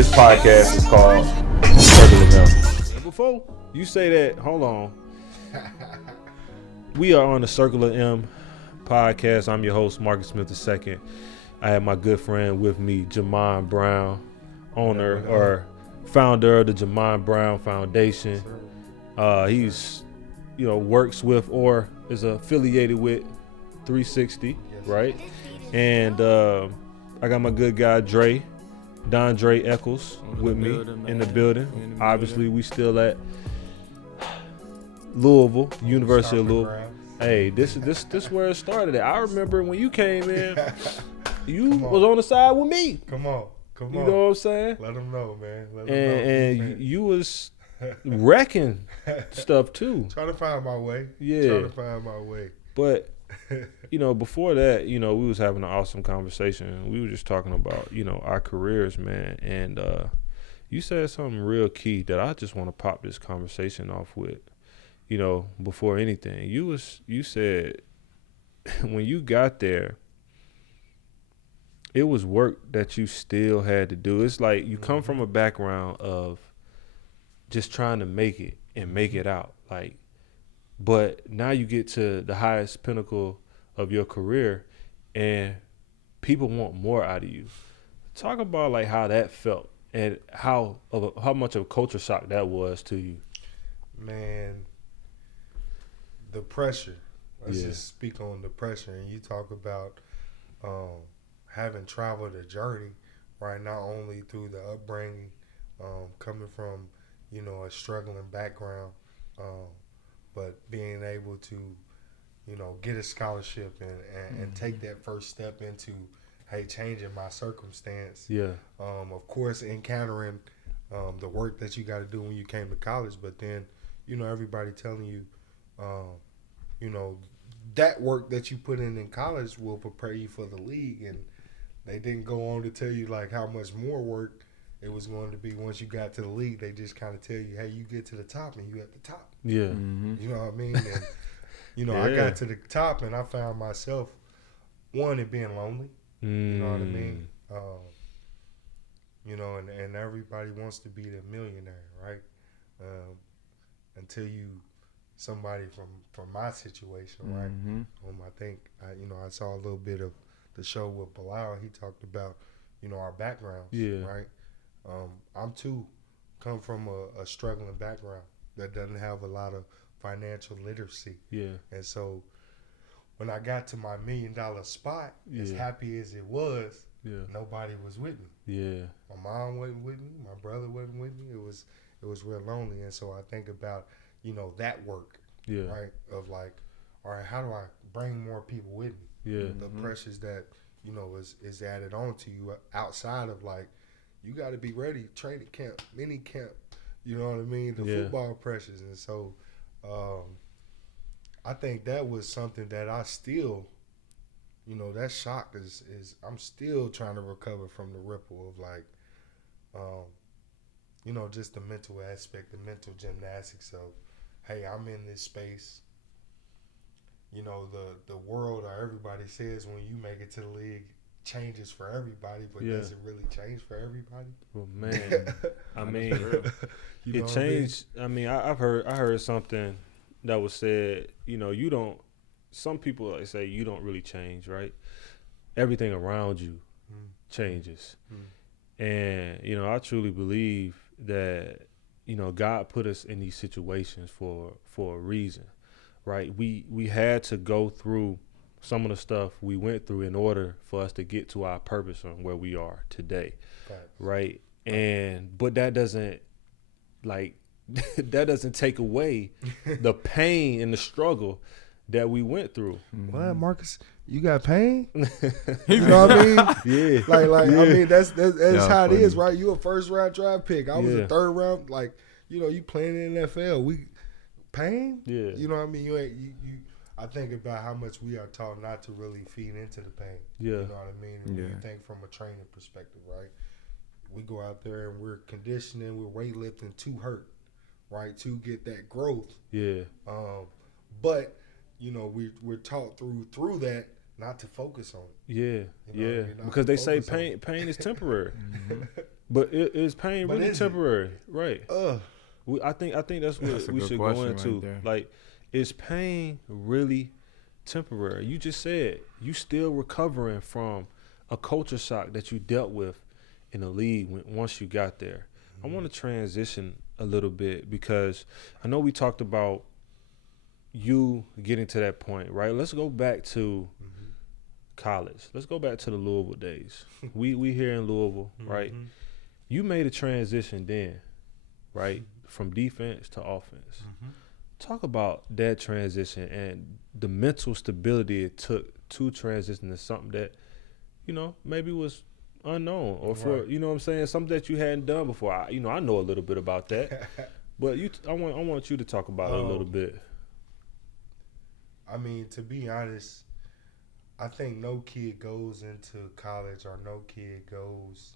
This podcast is called Circle of M. And before you say that, hold on. We are on the Circle of M podcast. I'm your host, Marcus Smith II. I have my good friend with me, Jamon Brown, owner or founder of the Jamon Brown Foundation. He's, works with or is affiliated with 360, right? And I got my good guy, Dre Eccles with me in the building. Obviously, we still at Louisville, University of Louisville. Hey, this where it started at. I remember when you came in, you was on the side with me. Come on. You know what I'm saying? Let them know, man. And you was wrecking stuff too. Trying to find my way. Yeah. Trying to find my way. But, before that, we was having an awesome conversation. We were just talking about, our careers, man. And you said something real key that I just want to pop this conversation off with, before anything. You said when you got there, it was work that you still had to do. It's like you come from a background of just trying to make it and make it out. But now you get to the highest pinnacle of your career and people want more out of you. Talk about how that felt and how much of a culture shock that was to you. Man, the pressure. Let's just speak on the pressure. And you talk about having traveled a journey, right? Not only through the upbringing, coming from, a struggling background, but being able to, get a scholarship and take that first step into, changing my circumstance. Yeah. Of course, encountering the work that you got to do when you came to college, but then, everybody telling you, that work that you put in college will prepare you for the league, and they didn't go on to tell you how much more work it was going to be once you got to the league. They just kind of tell you, hey, you get to the top and you at the top. Yeah. Mm-hmm. You know what I mean? And, I got to the top and I found myself, it being lonely. You know what I mean? And everybody wants to be the millionaire, right? Until somebody from my situation, right? I think, I saw a little bit of the show with Bilal. He talked about, our backgrounds, right? I'm too come from a struggling background that doesn't have a lot of financial literacy. Yeah. And so when I got to my $1 million spot, as happy as it was, nobody was with me. Yeah. My mom wasn't with me. My brother wasn't with me. It was real lonely. And so I think about, that work, right? Of all right, how do I bring more people with me? Yeah. The pressures that, is added on to you outside of you got to be ready, training camp, mini camp, you know what I mean? The football pressures. And so I think that was something that I still, that shock is I'm still trying to recover from the ripple of just the mental aspect, the mental gymnastics of, hey, I'm in this space. The world or everybody says when you make it to the league, changes for everybody, but does it really change for everybody? Well, man, I mean, it changed. I mean, I heard something that was said. You don't. Some people say you don't really change, right? Everything around you changes, and I truly believe that God put us in these situations for a reason, right? We had to go through some of the stuff we went through in order for us to get to our purpose and where we are today. Right. But that doesn't take away the pain and the struggle that we went through. What, Marcus? You got pain? You know what I mean? Yeah. I mean, that's how it is, right? You a first round draft pick. I was a third round. You playing in the NFL. Pain? Yeah. You know what I mean? You I think about how much we are taught not to really feed into the pain. Yeah. You know what I mean? And when you think from a training perspective, right? We go out there and we're conditioning, we're weightlifting to hurt, right? To get that growth. Yeah. But, we're taught through that not to focus on it. Yeah. Because they say pain is temporary. But is pain But really is temporary? Right. Ugh. I think that's what That's a we good should go question into. right there. Like, is pain really temporary? You just said you still recovering from a culture shock that you dealt with in the league once you got there. I want to transition a little bit because I know we talked about you getting to that point, right? Let's go back to college. Let's go back to the Louisville days. we here in Louisville, right? You made a transition then, right? From defense to offense. Talk about that transition and the mental stability it took to transition to something that, maybe was unknown or for, you know what I'm saying, something that you hadn't done before. I know a little bit about that, but I want you to talk about it a little bit. I mean, to be honest, I think no kid goes into college or no kid goes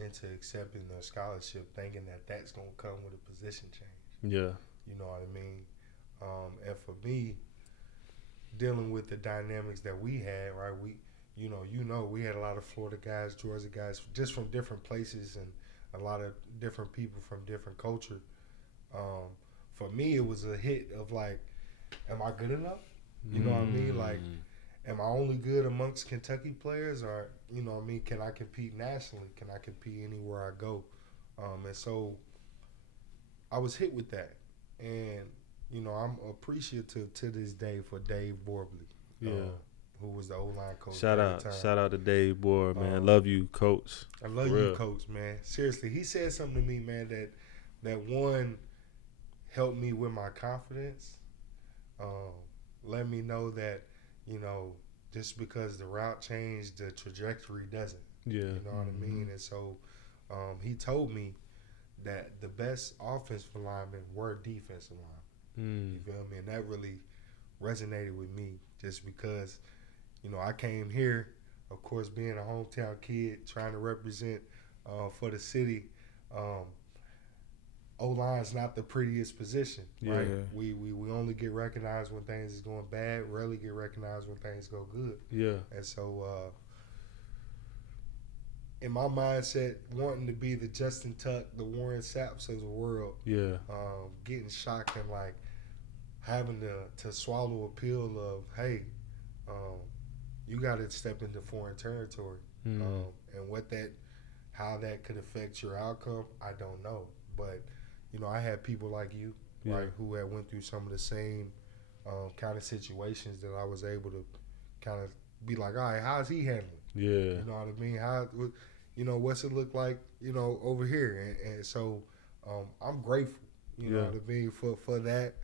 into accepting their scholarship thinking that that's going to come with a position change. Yeah. You know what I mean? And for me, dealing with the dynamics that we had, right? We had a lot of Florida guys, Georgia guys, just from different places and a lot of different people from different culture. For me, it was a hit of like, am I good enough? You know what I mean? Like, am I only good amongst Kentucky players, or you know what I mean? Can I compete nationally? Can I compete anywhere I go? And so I was hit with that, and I'm appreciative to this day for Dave Borbley, who was the O-line coach. Shout out to Dave Borb, man. Love you, coach. I love you, coach, man. Seriously, he said something to me, man, that one helped me with my confidence. Let me know that, just because the route changed, the trajectory doesn't. Yeah. You know what I mean? And so he told me that the best offensive linemen were defensive linemen. You feel me? And that really resonated with me just because, I came here, of course, being a hometown kid, trying to represent for the city. O-line's not the prettiest position, right? We only get recognized when things is going bad, rarely get recognized when things go good. Yeah. And so in my mindset, wanting to be the Justin Tuck, the Warren Sapps of the world, getting shocked and like having to swallow a pill of, hey, you got to step into foreign territory. And how that could affect your outcome, I don't know. But I had people like you, right, who had went through some of the same kind of situations that I was able to kind of be like, all right, how's he handling? Yeah. You know what I mean? What's it look like, over here? And so I'm grateful, you know what I mean, for that.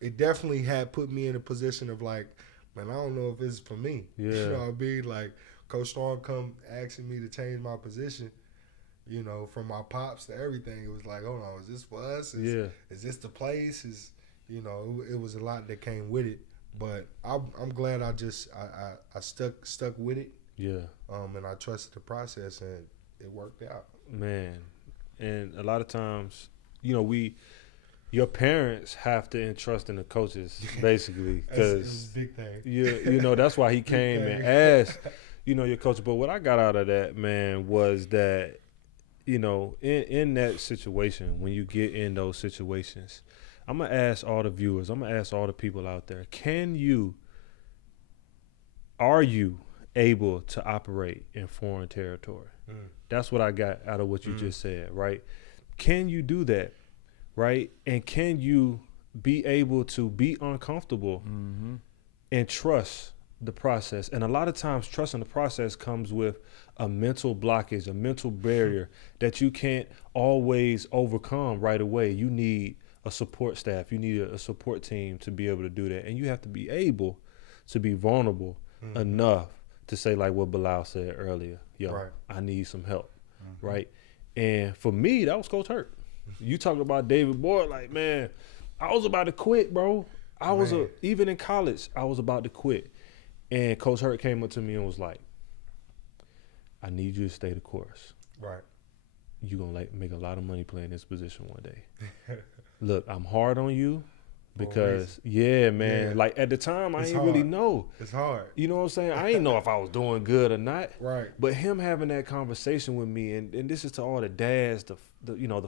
It definitely had put me in a position of like, man, I don't know if this is for me. Yeah. You know what I mean? Like, Coach Storm come asking me to change my position. From my pops to everything, it was like, hold on, is this for us? Is this the place? It was a lot that came with it, but I'm glad I stuck with it. Yeah. And I trusted the process, and it worked out. Man, and a lot of times, your parents have to entrust in the coaches, basically, because big thing. That's why he came and asked, your coach. But what I got out of that, man, was that, in that situation, when you get in those situations, I'm going to ask all the viewers, I'm going to ask all the people out there, are you able to operate in foreign territory? That's what I got out of what you just said, right? Can you do that, right? And can you be able to be uncomfortable and trust the process? And a lot of times trusting the process comes with a mental blockage, a mental barrier that you can't always overcome right away. You need a support staff. You need a support team to be able to do that. And you have to be able to be vulnerable enough to say, like what Bilal said earlier, I need some help, right? And for me, that was Coach Hurt. You talking about David Boyd, like, man, I was about to quit, bro. Even in college, I was about to quit. And Coach Hurt came up to me and was like, I need you to stay the course. Right. You're going to make a lot of money playing this position one day. Look, I'm hard on you. Because man, like at the time I ain't really know. It's hard. You know what I'm saying? I ain't know if I was doing good or not. Right. But him having that conversation with me, and this is to all the dads, the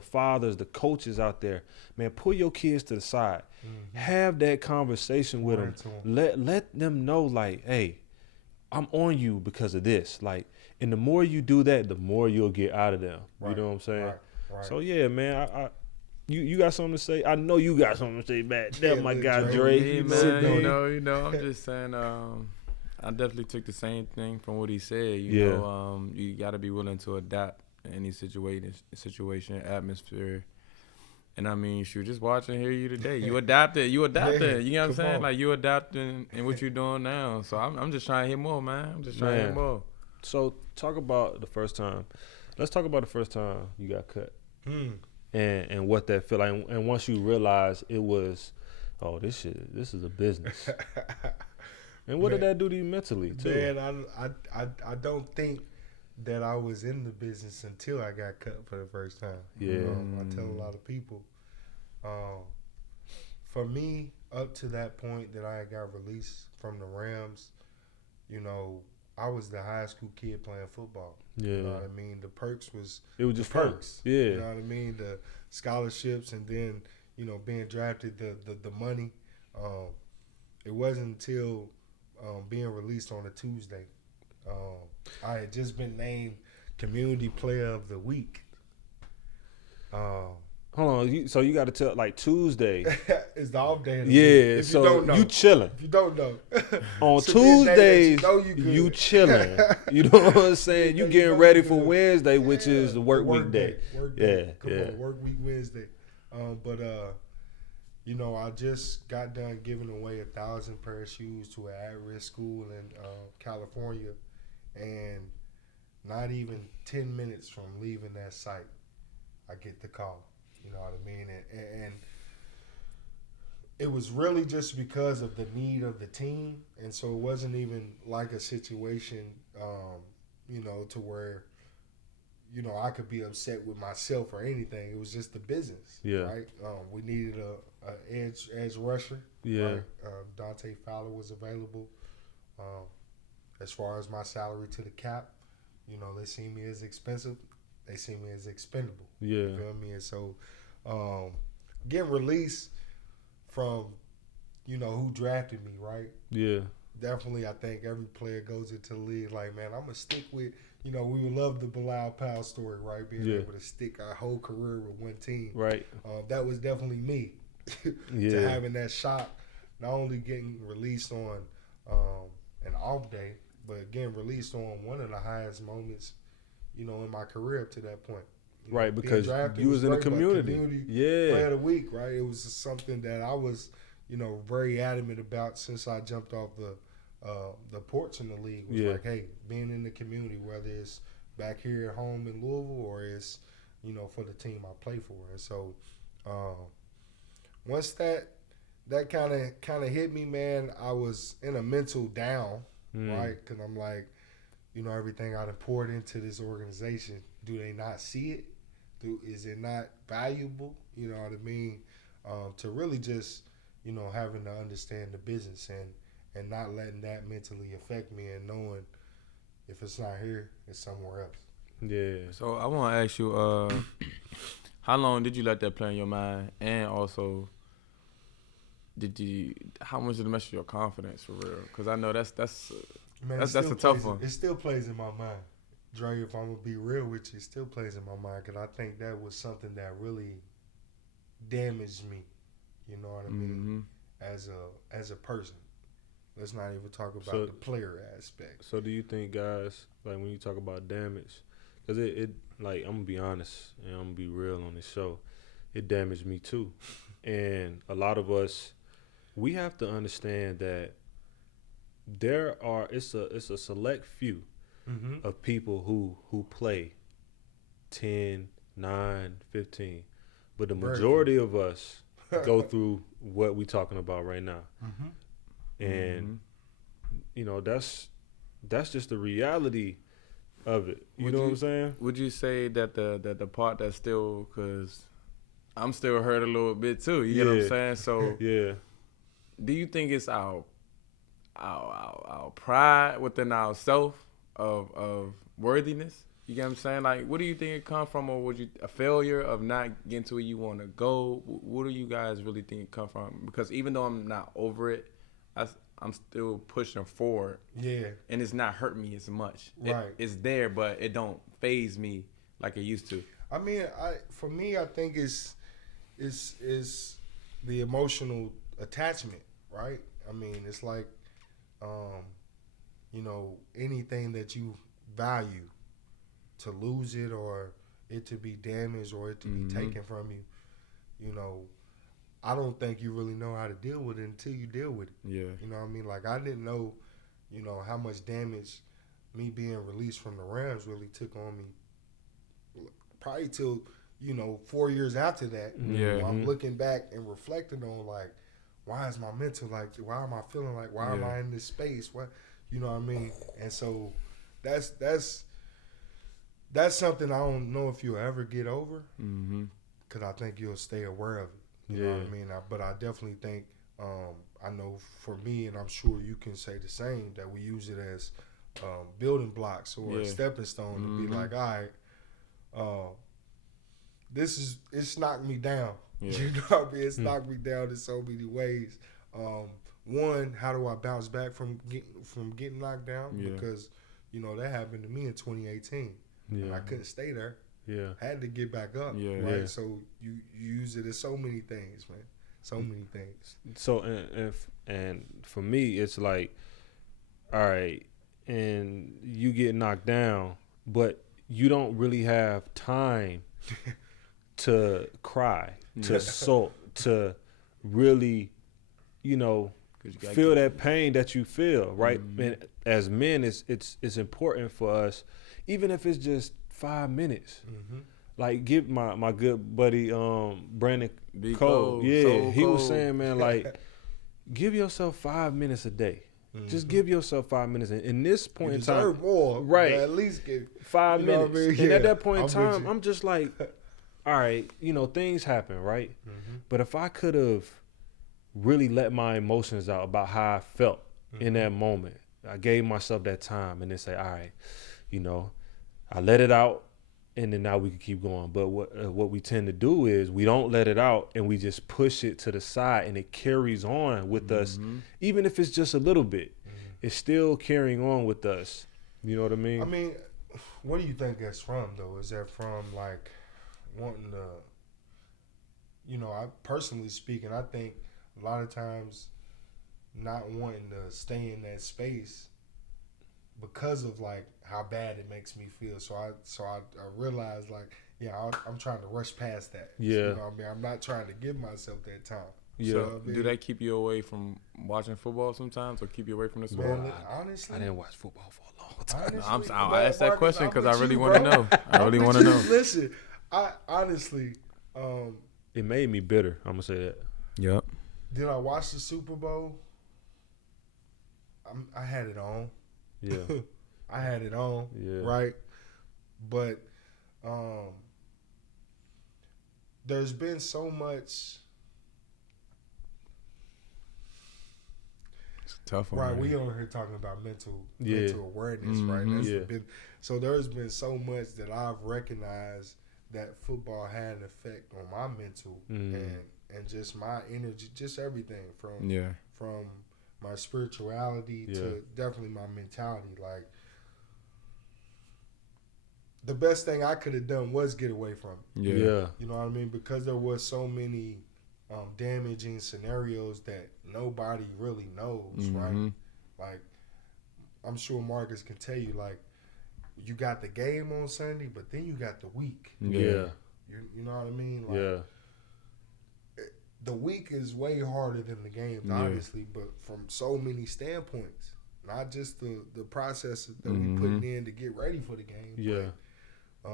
fathers, the coaches out there, man, pull your kids to the side. Mm-hmm. Have that conversation with them. Let them know, like, hey, I'm on you because of this. Like, and the more you do that, the more you'll get out of them. Right. You know what I'm saying? Right. So yeah, man, You got something to say? I know you got something to say back there, my guy Dre. Yeah, man, you know, I'm just saying, I definitely took the same thing from what he said. You know, you got to be willing to adapt in any situation, atmosphere. And I mean, shoot, just watch and hear you today. You adapted. You know what I'm saying? Like, you adapting in what you're doing now. So I'm just trying to hear more, man. I'm just trying to hear more. So talk about the first time. Let's talk about the first time you got cut. And what that felt like, and once you realize it was, this is a business. And what did that do to you mentally too? Man, I don't think that I was in the business until I got cut for the first time. Yeah, I tell a lot of people. For me, up to that point that I got released from the Rams, you know, I was the high school kid playing football. Yeah. You know what I mean? The perks it was just perks. Yeah. You know what I mean? The scholarships, and then, you know, being drafted, the money. It wasn't until being released on a Tuesday. I had just been named Community Player of the Week. Hold on, so you got to tell, like, Tuesday. It's the off day of the week. So you don't know. You chilling. If you don't know. On Tuesdays, you chilling. You know what I'm saying? You getting ready for Wednesday, which is the work week day. Come on, work week Wednesday. But you know, I just got done giving away 1,000 pair of shoes to an at-risk school in California, and not even 10 minutes from leaving that site, I get the call. You know what I mean? And it was really just because of the need of the team. And so it wasn't even like a situation, you know, to where, you know, I could be upset with myself or anything. It was just the business. Yeah. Right? We needed a edge rusher. Yeah. Right? Dante Fowler was available. As far as my salary to the cap, you know, they see me as expensive. They see me as expendable. Yeah. You feel me? And so getting released from, you know, who drafted me, right? Yeah. Definitely, I think every player goes into the league like, man, I'm going to stick with, you know, we would love the Bilal Powell story, right? Being able to stick our whole career with one team. Right. That was definitely me. To having that shot, not only getting released on an off day, but getting released on one of the highest moments, you know, in my career up to that point. Right, because you was in the community. Player of the week, right? It was something that I was, you know, very adamant about since I jumped off the porch in the league. It was like, hey, being in the community, whether it's back here at home in Louisville or it's, you know, for the team I play for. And so once that kind of hit me, man, I was in a mental down, right? Because I'm like, you know, everything I done poured into this organization, do they not see it? Is it not valuable? You know what I mean? To really just, you know, having to understand the business and not letting that mentally affect me and knowing if it's not here, it's somewhere else. Yeah. So I want to ask you, how long did you let that play in your mind? And also, how much did it mess with your confidence for real? Because I know that's a tough one. It still plays in my mind. Dre, if I'm going to be real with you, it still plays in my mind because I think that was something that really damaged me, you know what I mean, as a person. Let's not even talk about the player aspect. So do you think, guys, like when you talk about damage, because it like, I'm going to be honest and I'm going to be real on this show, it damaged me too. And a lot of us, we have to understand that it's a select few of people who play 10, 9, 15. But the majority of us go through what we talking about right now. And, you know, that's just the reality of it. You know what I'm saying? Would you say that the part that still, because I'm still hurt a little bit too. You get what I'm saying? So yeah. Do you think it's our pride within ourself of worthiness? You get what I'm saying? Like, what do you think it come from, or was you a failure of not getting to where you want to go? What do you guys really think it come from? Because even though I'm not over it, I'm still pushing forward. Yeah. And it's not hurting me as much. Right. It's there, but it don't faze me like it used to. I mean, for me, I think it's the emotional attachment, right? I mean, it's like, you know, anything that you value, to lose it or it to be damaged or it to be taken from you, you know, I don't think you really know how to deal with it until you deal with it. Yeah. You know what I mean? Like, I didn't know, you know, how much damage me being released from the Rams really took on me. Probably till, you know, 4 years after that. Yeah. I'm looking back and reflecting on, like, why is my mental like, why am I feeling like, why am I in this space? What, you know what I mean? And so that's something I don't know if you'll ever get over, because I think you'll stay aware of it. You know what I mean? But I definitely think, I know for me, and I'm sure you can say the same, that we use it as building blocks or a stepping stone to be like, all right, it's knocked me down. Yeah. You know what I mean? It's knocked me down in so many ways. One, how do I bounce back from getting knocked down? Yeah. Because, you know, that happened to me in 2018. Yeah. And I couldn't stay there. Yeah. Had to get back up. Yeah. Right. Yeah. So you use it as so many things, man. So many things. So and for me, it's like, all right, and you get knocked down, but you don't really have time to cry, to sulk, to really, you know, feel that pain that you feel, right? And as men, it's important for us, even if it's just 5 minutes. Like, give my good buddy Brandon Cole, he was saying, man, like, give yourself 5 minutes a day. Just give yourself 5 minutes. And in this point in time, more, right? At least give 5 minutes. I mean? And at that point in time, I'm just like, all right, you know, things happen, right? But if I could have really let my emotions out about how I felt in that moment, I gave myself that time and then say, all right, you know, I let it out, and then now we can keep going. But what we tend to do is we don't let it out, and we just push it to the side, and it carries on with us, even if it's just a little bit. It's still carrying on with us. You know what I mean? I mean, what do you think that's from, though? Is that from, like, wanting to, you know, I personally speaking, I think a lot of times not wanting to stay in that space because of, like, how bad it makes me feel. So I realized, like, I'm trying to rush past that. Yeah. You know what I mean? I'm not trying to give myself that time. Yeah. So do that keep you away from watching football sometimes, or keep you away from the sport? Man, honestly, I didn't watch football for a long time. Honestly, I asked that question because I really want to know. I really want to know. Listen, I honestly, it made me bitter. I'm gonna say that. Yep. Did I watch the Super Bowl? I had it on. Yeah. I had it on. Yeah. Right. But there's been so much. It's a tough one. Right. We over here talking about mental awareness, right? That's so there's been so much that I've recognized that football had an effect on my mental and just my energy, just everything from my spirituality to definitely my mentality. Like, the best thing I could have done was get away from it. Yeah. You know what I mean? Because there was so many damaging scenarios that nobody really knows, right? Like, I'm sure Marcus can tell you, like, you got the game on Sunday, but then you got the week. Yeah. You know what I mean? Like, the week is way harder than the game, obviously, but from so many standpoints. Not just the process that we putting in to get ready for the game. Yeah. But,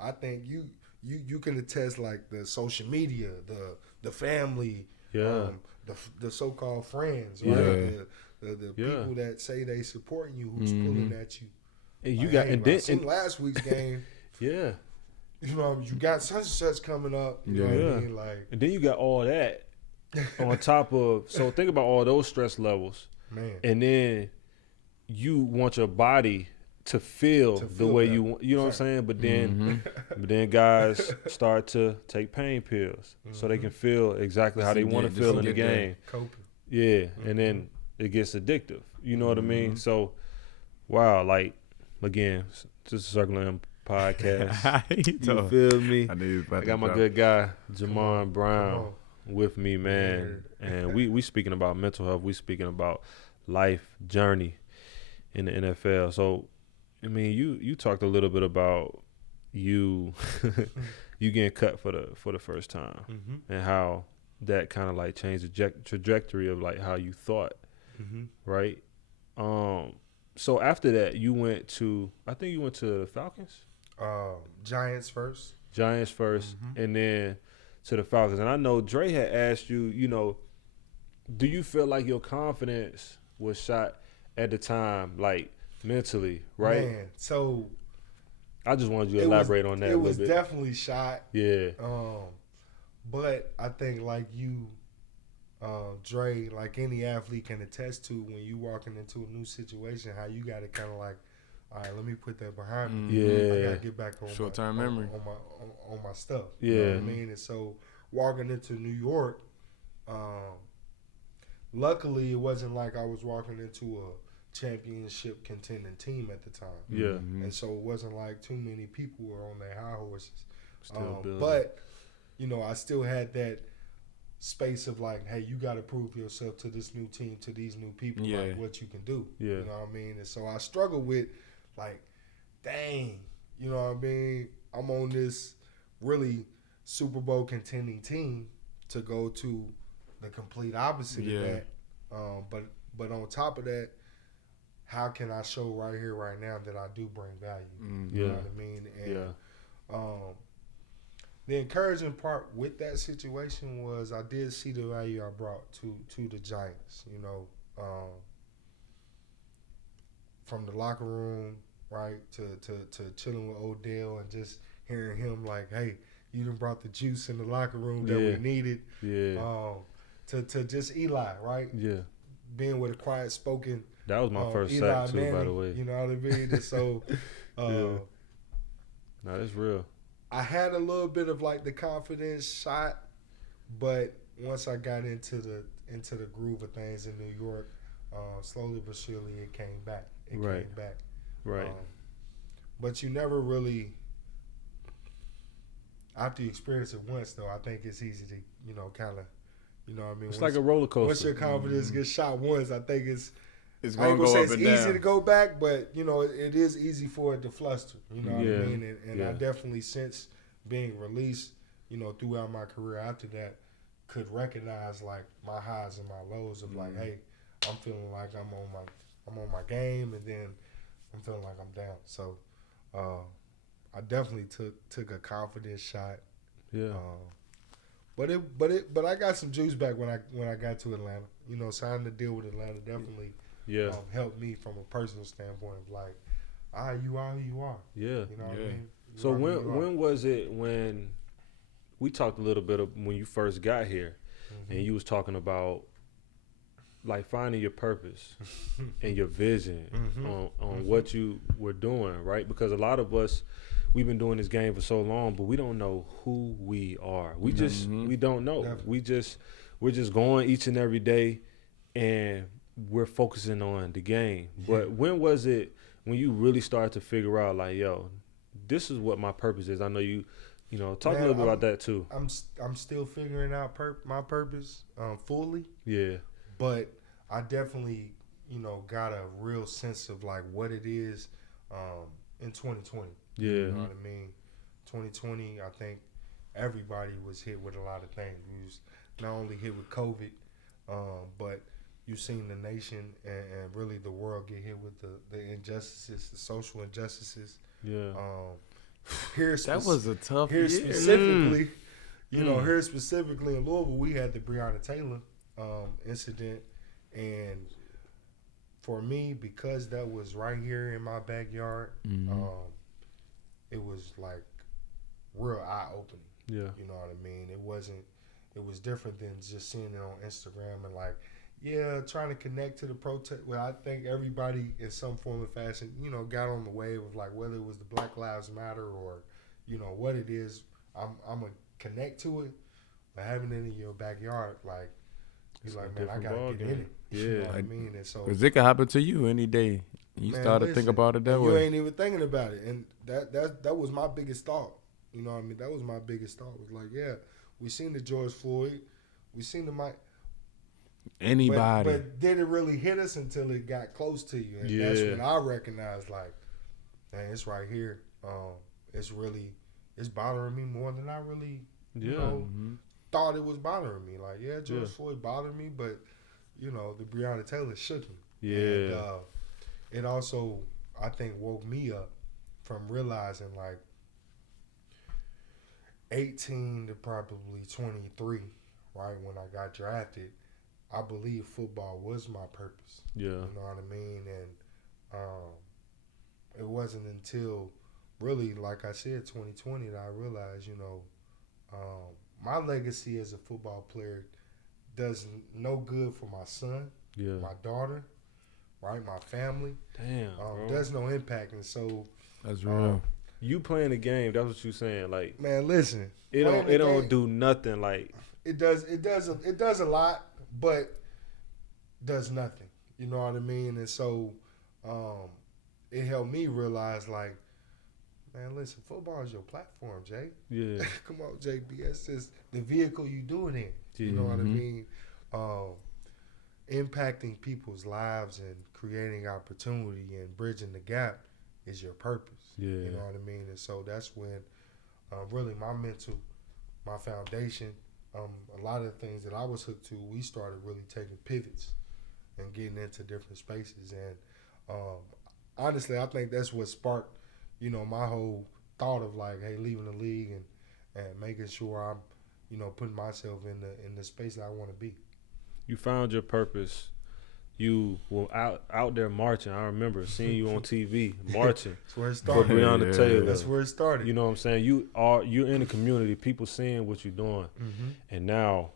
I think you can attest, like, the social media, the family, the so-called friends, right? The people that say they supporting you, who's pulling at you. And you like, got hey, and then seen last week's game. you know, you got such and such coming up. You know what I mean? Like, and then you got all that on top of. So think about all those stress levels, man. And then you want your body to feel the way that. you want. You know what I'm saying? But then guys start to take pain pills so they can feel exactly how they want to feel in the game. Coping. Yeah, and then it gets addictive. You know what I mean? So, wow, like again, just circling podcast. You feel me? I got my good guy Jamon Brown with me, man, and we speaking about mental health. We speaking about life journey in the NFL. So, I mean, you talked a little bit about you getting cut for the first time and how that kind of like changed the trajectory of like how you thought, right? So after that, I think you went to the Falcons. Giants first, and then to the Falcons. And I know Dre had asked you, you know, do you feel like your confidence was shot at the time, like mentally, right? Man, so I just wanted you to elaborate on that. It was bit. definitely shot. Yeah. But I think like you, Dre, like any athlete can attest to when you walking into a new situation, how you got to kind of like, all right, let me put that behind me. Yeah. I gotta get back on short-term memory on my stuff. Yeah. You know what I mean? And so walking into New York, luckily it wasn't like I was walking into a championship contending team at the time. Yeah. And so it wasn't like too many people were on their high horses. Still but you know, I still had that space of like, hey, you got to prove yourself to this new team, to these new people, like what you can do. Yeah. You know what I mean? And so I struggle with like, dang, you know what I mean? I'm on this really Super Bowl contending team to go to the complete opposite of that. But on top of that, how can I show right here, right now that I do bring value? You know what I mean? And the encouraging part with that situation was I did see the value I brought to the Giants. You know, from the locker room, right, to chilling with Odell and just hearing him like, hey, you done brought the juice in the locker room that we needed. Yeah. To just Eli, right? Yeah. Being with a quiet spoken. That was my first sack too, Manning, by the way. You know what I mean? And so, no, that's real. I had a little bit of like the confidence shot, but once I got into the groove of things in New York, slowly but surely it came back. Came back. Right. But you never really, after you experience it once though, I think it's easy to, you know, kind of, you know what I mean? It's like a roller coaster. Once your confidence gets shot once, I think it's going to go up and down. It's easy to go back, but, you know, it is easy for it to fluster. You know what I mean? And I definitely, since being released, you know, throughout my career after that, could recognize, like, my highs and my lows of, like, hey, I'm feeling like I'm on my game, and then I'm feeling like I'm down. So I definitely took a confidence shot. Yeah. But I got some juice back when I got to Atlanta. You know, signing the deal with Atlanta definitely helped me from a personal standpoint of like, you are who you are. Yeah. You know what I mean? So when was it when we talked a little bit of when you first got here and you was talking about like finding your purpose and your vision on what you were doing, right? Because a lot of us, we've been doing this game for so long, but we don't know who we are. We just we don't know. Definitely. We're just going each and every day, and we're focusing on the game. But when was it when you really started to figure out like, yo, this is what my purpose is? I know you know, talk a little bit about that too. I'm still figuring out my purpose fully. Yeah. But I definitely, you know, got a real sense of like what it is in 2020. Yeah. You know what I mean? 2020, I think everybody was hit with a lot of things. We was not only hit with COVID, but you seen the nation and really the world get hit with the injustices, the social injustices. Yeah. That was a tough year. Specifically, you know, here specifically in Louisville, we had the Breonna Taylor incident, and for me, because that was right here in my backyard, it was like real eye opening. Yeah. You know what I mean? It was different than just seeing it on Instagram and like, yeah, trying to connect to the protest. Well, I think everybody in some form of fashion, you know, got on the wave of like whether it was the Black Lives Matter or, you know, what it is. I'm gonna connect to it, but having it in your backyard, like, you're like, man, I gotta get in it. Yeah, you know what I mean. And so, because it can happen to you any day. You man, start to listen, think about it that you way. ain't even thinking about it, and that was my biggest thought. You know what I mean? That was my biggest thought. Was like, yeah, we seen the George Floyd, we seen the Mike. Anybody. But did it really hit us until it got close to you? And Yeah. that's when I recognized, like, man, it's right here. It's bothering me more than I really, you know, thought it was bothering me. Like, yeah, George Floyd bothered me, but, you know, the Breonna Taylor shook me. Yeah. And it also, I think, woke me up from realizing, like, 18 to probably 23, right, when I got drafted, I believe football was my purpose. Yeah. You know what I mean? And it wasn't until really, like I said, 2020 that I realized, you know, my legacy as a football player does no good for my son, my daughter, right, my family. Damn, bro. Does no impact. And so That's real. You playing the game, that's what you saying. Like, man, listen, it don't do nothing. Like, it does a lot, but does nothing. You know what I mean? And so it helped me realize, like, man, listen, football is your platform, Jay. Yeah. Come on, JB. That's just the vehicle you doing it. You know what I mean? Impacting people's lives and creating opportunity and bridging the gap is your purpose. Yeah. You know what I mean? And so that's when really my mental, my foundation, a lot of the things that I was hooked to, we started really taking pivots and getting into different spaces. And honestly, I think that's what sparked, you know, my whole thought of like, hey, leaving the league and making sure I'm, you know, putting myself in the space that I want to be. You found your purpose. You were out there marching. I remember seeing you on TV marching. That's where it started. For Breonna Taylor. That's where it started. You know what I'm saying? You're in the community, people seeing what you're doing. And now,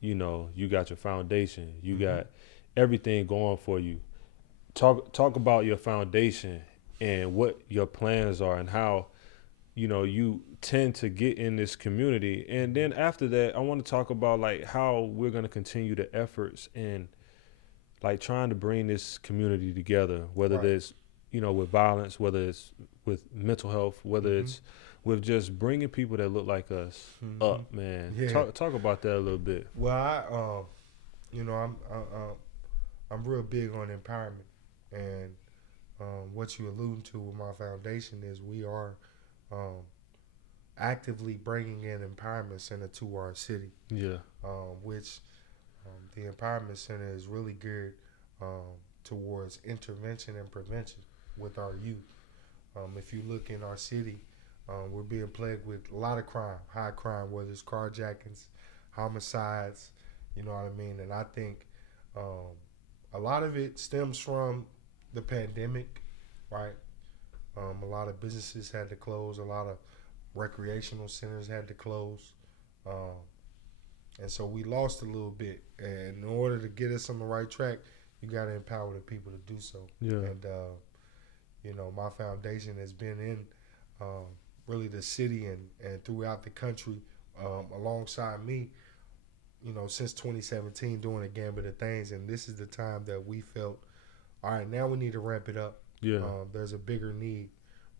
you know, you got your foundation. You got everything going for you. Talk about your foundation and what your plans are and how, you know, you tend to get in this community. And then after that, I want to talk about like how we're going to continue the efforts and like trying to bring this community together, whether it's, you know, with violence, whether it's with mental health, whether it's with just bringing people that look like us up, man. Yeah. Talk about that a little bit. Well, you know, I'm real big on empowerment, and what you alluding to with my foundation is we are actively bringing in empowerment center to our city. Yeah. Which the empowerment center is really geared towards intervention and prevention with our youth. If you look in our city, we're being plagued with a lot of crime, high crime, whether it's carjackings, homicides, you know what I mean? And I think a lot of it stems from the pandemic, right? A lot of businesses had to close, a lot of recreational centers had to close. And so we lost a little bit. And in order to get us on the right track, you got to empower the people to do so. Yeah. And, you know, my foundation has been in really the city and throughout the country alongside me, you know, since 2017 doing a gambit of things. And this is the time that we felt, all right, now we need to ramp it up. Yeah. There's a bigger need,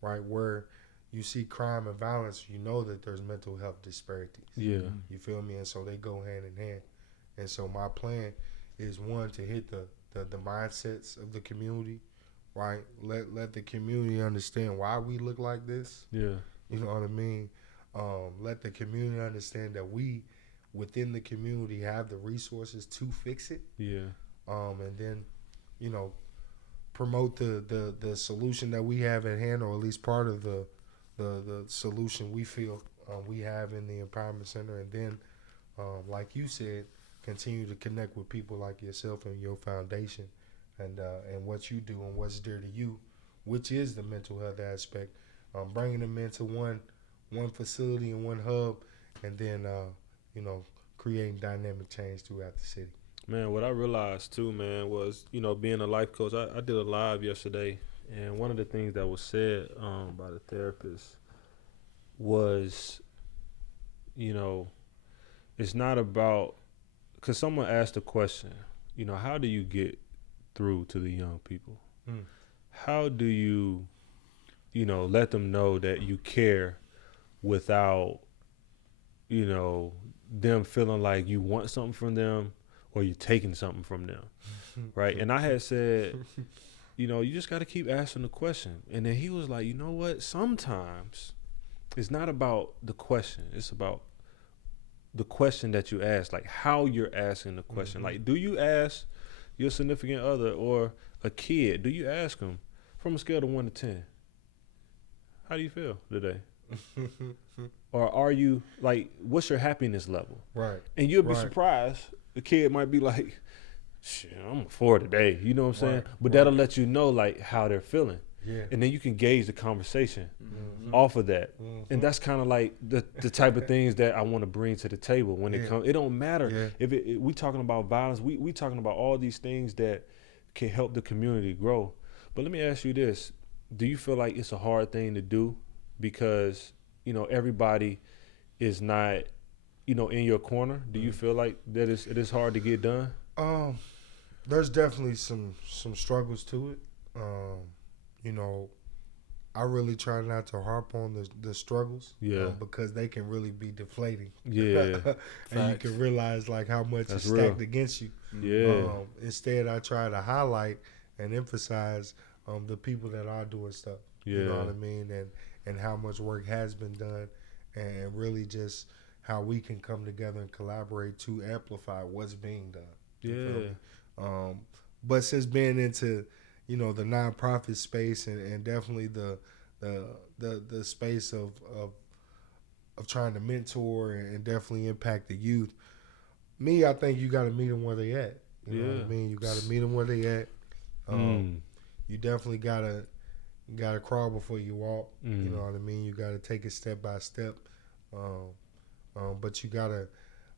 right, where you see crime and violence, you know that there's mental health disparities. Yeah. You feel me? And so they go hand in hand. And so my plan is, one, to hit the mindsets of the community, right? Let the community understand why we look like this. Yeah. You know what I mean? Let the community understand that we, within the community, have the resources to fix it. Yeah. And then, you know, promote the solution that we have at hand, or at least part of the solution we feel we have in the Empowerment Center. And then, like you said, continue to connect with people like yourself and your foundation and what you do and what's dear to you, which is the mental health aspect. Bringing them into one one facility and one hub, and then creating dynamic change throughout the city. Man, what I realized too, man, was being a life coach. I did a live yesterday, and one of the things that was said by the therapist was, it's not about, because someone asked a question, how do you get through to the young people? How do you, let them know that you care without, them feeling like you want something from them or you're taking something from them, right? And I had said, you just got to keep asking the question. And then he was like, you know what? Sometimes it's not about the question. It's about the question that you ask, like how you're asking the question. Mm-hmm. Like, do you ask your significant other or a kid, do you ask them from a scale of 1 to 10, how do you feel today? Or are you, like, what's your happiness level? Right. And you'll be surprised. The kid might be like, shit, I'm a 4 today. You know what I'm saying? But that'll let you know, like, how they're feeling. Yeah. And then you can gauge the conversation off of that. And that's kind of like the type of things that I want to bring to the table when it comes. It don't matter if we talking about violence. We talking about all these things that can help the community grow. But let me ask you this. Do you feel like it's a hard thing to do because, everybody is not, in your corner? Do you feel like that it is hard to get done? There's definitely some struggles to it. I really try not to harp on the struggles, because they can really be deflating. Yeah, and you can realize like how much is stacked real against you. Yeah. Instead, I try to highlight and emphasize the people that are doing stuff. Yeah. You know what I mean, and how much work has been done, and really just how we can come together and collaborate to amplify what's being done. Yeah. But since being into the nonprofit space and definitely the space of trying to mentor and definitely impact the youth, I think you got to meet them where they at. You know what I mean? You got to meet them where they at. You definitely gotta crawl before you walk. You know what I mean? You gotta take it step by step. But you gotta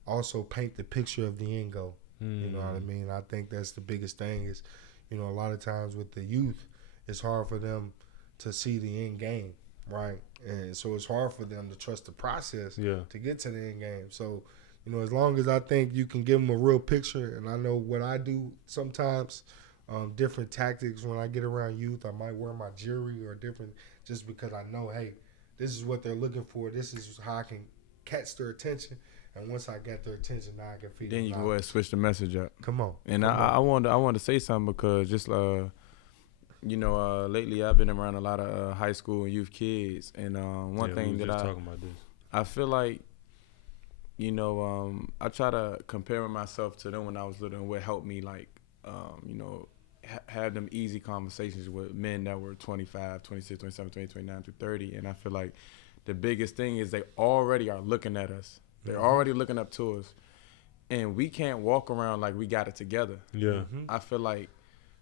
also paint the picture of the end goal. You know what I mean? I think that's the biggest thing is, a lot of times with the youth, it's hard for them to see the end game, right? And so it's hard for them to trust the process to get to the end game. So, as long as I think you can give them a real picture, and I know what I do sometimes, different tactics when I get around youth, I might wear my jewelry or different, just because I know, hey, this is what they're looking for. This is how I can catch their attention. And once I get their attention, now I can feed them. Then you can go ahead and switch the message up. Come on. And I wanted to say something because just lately I've been around a lot of high school and youth kids, and one thing that talking about this. I feel like I try to compare myself to them when I was little, and what helped me have them easy conversations with men that were 25, 26, 27, 28, 29 to 30, and I feel like the biggest thing is they already are looking at us. They're already looking up to us, and we can't walk around like we got it together. Yeah. I feel like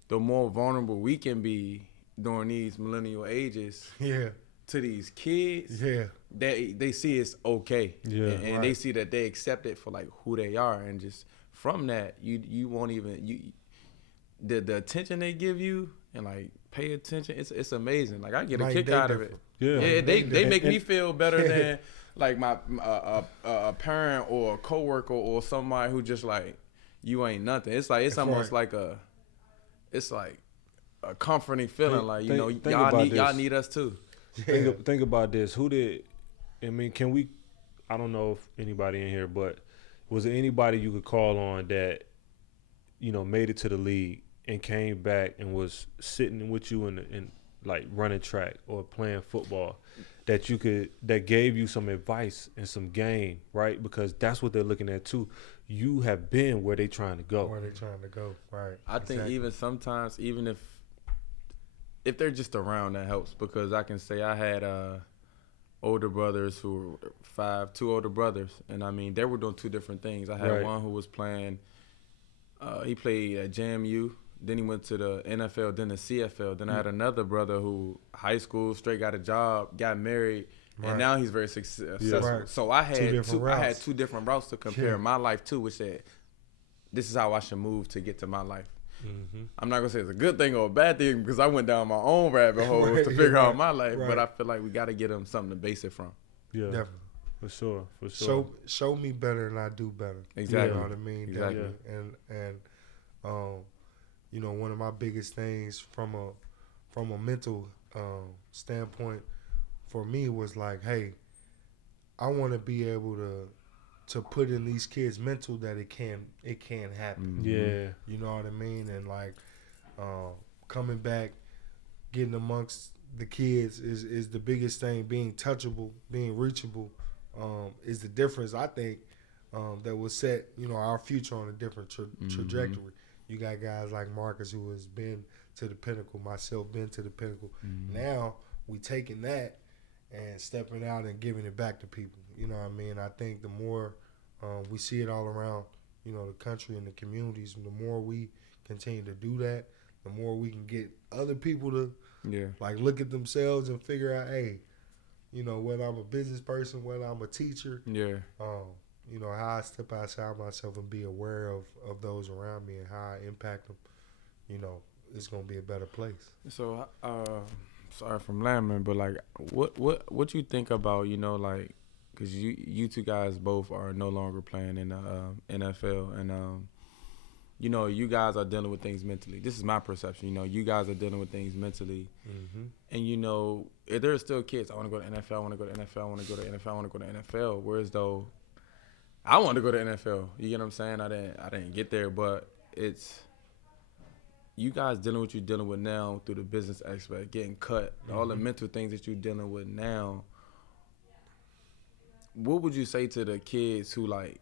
the more vulnerable we can be during these millennial ages to these kids, they see it's okay. Yeah. And they see that they accept it for like who they are, and just from that you won't even the attention they give you and like pay attention. It's amazing. Like I get a kick out of it. Yeah. They make me feel better than like my a parent or a coworker or somebody who just like, you ain't nothing. It's like, it's almost like a comforting feeling. Like, y'all need us too. Think about this. Can we, I don't know if anybody in here, but was there anybody you could call on that, made it to the league and came back and was sitting with you in like running track or playing football, that gave you some advice and some game, right? Because that's what they're looking at too. You have been where they trying to go. Right. I think even sometimes, even if they're just around, that helps, because I can say I had older brothers who were two older brothers, and I mean, they were doing two different things. I had one who was playing, he played at JMU, then he went to the NFL, then the CFL. Then I had another brother who high school, straight got a job, got married, and now he's very successful. Right. So I had two different routes to compare my life to, which said, this is how I should move to get to my life. Mm-hmm. I'm not gonna say it's a good thing or a bad thing because I went down my own rabbit hole to figure out my life, but I feel like we got to get them something to base it from. Yeah, definitely. For sure. Show me better and I do better. Exactly. You know what I mean? Exactly. And you know, one of my biggest things from a mental standpoint for me was like, hey, I want to be able to put in these kids mental that it can happen. Yeah. You know what I mean? And like coming back, getting amongst the kids is the biggest thing. Being touchable, being reachable, is the difference, I think, that will set, you know, our future on a different trajectory. You got guys like Marcus who has been to the pinnacle, myself been to the pinnacle. Now we taking that and stepping out and giving it back to people. You know what I mean? I think the more we see it all around, you know, the country and the communities, the more we continue to do that, the more we can get other people to like look at themselves and figure out, hey, you know, whether I'm a business person, whether I'm a teacher, you know, how I step outside myself and be aware of those around me and how I impact them, you know, it's going to be a better place. So, sorry from Lambert, but like, what you think about, you know, like, because you two guys both are no longer playing in the NFL, and you know, you guys are dealing with things mentally. This is my perception. You know, you guys are dealing with things mentally, and you know, if there are still kids, I want to go to NFL, I want to go to NFL, I want to go to NFL, I want to go to NFL. Whereas though, I want to go to NFL. You get what I'm saying? I didn't get there, but it's you guys dealing with what you're dealing with now through the business aspect, getting cut, all the mental things that you're dealing with now. What would you say to the kids who like